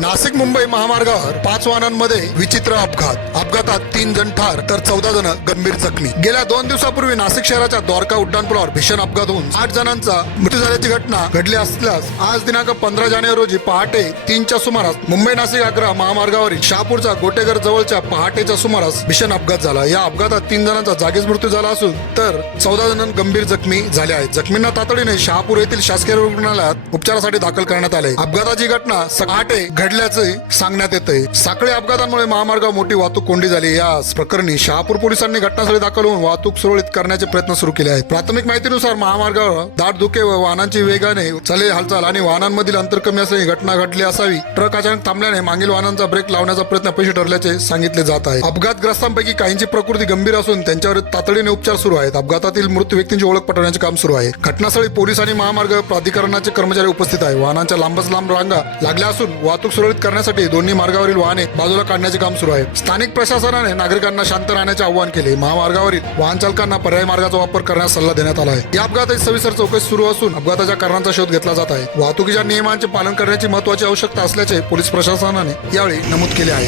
नाशिक मुंबई महामार्गावर पाच वाहनांमध्ये विचित्र अपघात. अपघातात तीन जण ठार तर चौदा जण गंभीर जखमी. गेल्या दोन दिवसापूर्वी नाशिक शहराच्या द्वारका उड्डाणपुलावर भीषण अपघात होऊन आठ जणांचा मृत्यू झाल्याची घटना घडली असल्यास आज दिनांक पंधरा जानेवारी रोजी पहाटे तीनच्या सुमारास मुंबई नाशिक आग्रा महामार्गावरील शहापूरच्या गोटेघर जवळच्या पहाटेच्या सुमारास भीषण अपघात झाला. या अपघातात तीन जणांचा जागीच मृत्यू झाला असून तर चौदा जण गंभीर जखमी झाले आहेत. जखमींना तातडीने शहापूर येथील शासकीय रुग्णालयात उपचारासाठी दाखल करण्यात आले. अपघाताची घटना पहाटे घडल्याचे सांगण्यात आहे साखळी अपघातांमुळे महामार्गावर मोठी वाहतूक कोंडी झाली. या प्रकरणी शहापूर पोलिसांनी घटनास्थळी दाखल होऊन वाहतूक सुरळीत करण्याचे प्रयत्न सुरू केले आहेत. प्राथमिक माहितीनुसार महामार्गावर दाट धुके व वाहनांची वेगाने चले हालचाल आणि वाहनांमधील अंतर कमी असल्याने घटना घडली असावी. ट्रक अचानक थांबल्याने मागील वाहनांचा ब्रेक लावण्याचा प्रयत्न अपयशी ठरल्याचे सांगितले जात आहे. अपघातग्रस्तांपैकी काहींची प्रकृती गंभीर असून त्यांच्यावर तातडीने उपचार सुरू आहेत. अपघातातील मृत्यू व्यक्तींची ओळख पटवण्याचे काम सुरू आहे. घटनास्थळी पोलीस आणि महामार्ग प्राधिकरणाचे कर्मचारी उपस्थित आहे वाहनांच्या लांबच लांब रांगा लागल्या असून वाहतूक सुरळीत करण्यासाठी दोन्ही मार्गावरील वाहने बाजूला काढण्याचे काम सुरू आहे. स्थानिक प्रशासनाने नागरिकांना शांत राहण्याचे आवाहन केले. महामार्गावरील वाहन चालकांना पर्यायी मार्गाचा वापर करण्यास सल्ला देण्यात आला आहे. या अपघाताची सविस्तर चौकशी सुरू असून अपघाताच्या कारणांचा शोध घेतला जात आहे. वाहतुकीच्या नियमांचे पालन करण्याची महत्वाची आवश्यकता असल्याचे पोलीस प्रशासनाने यावेळी नमूद केले आहे.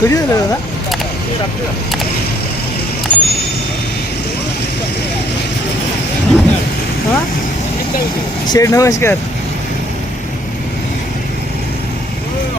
कधी झालं दादा शेठ नमस्कार.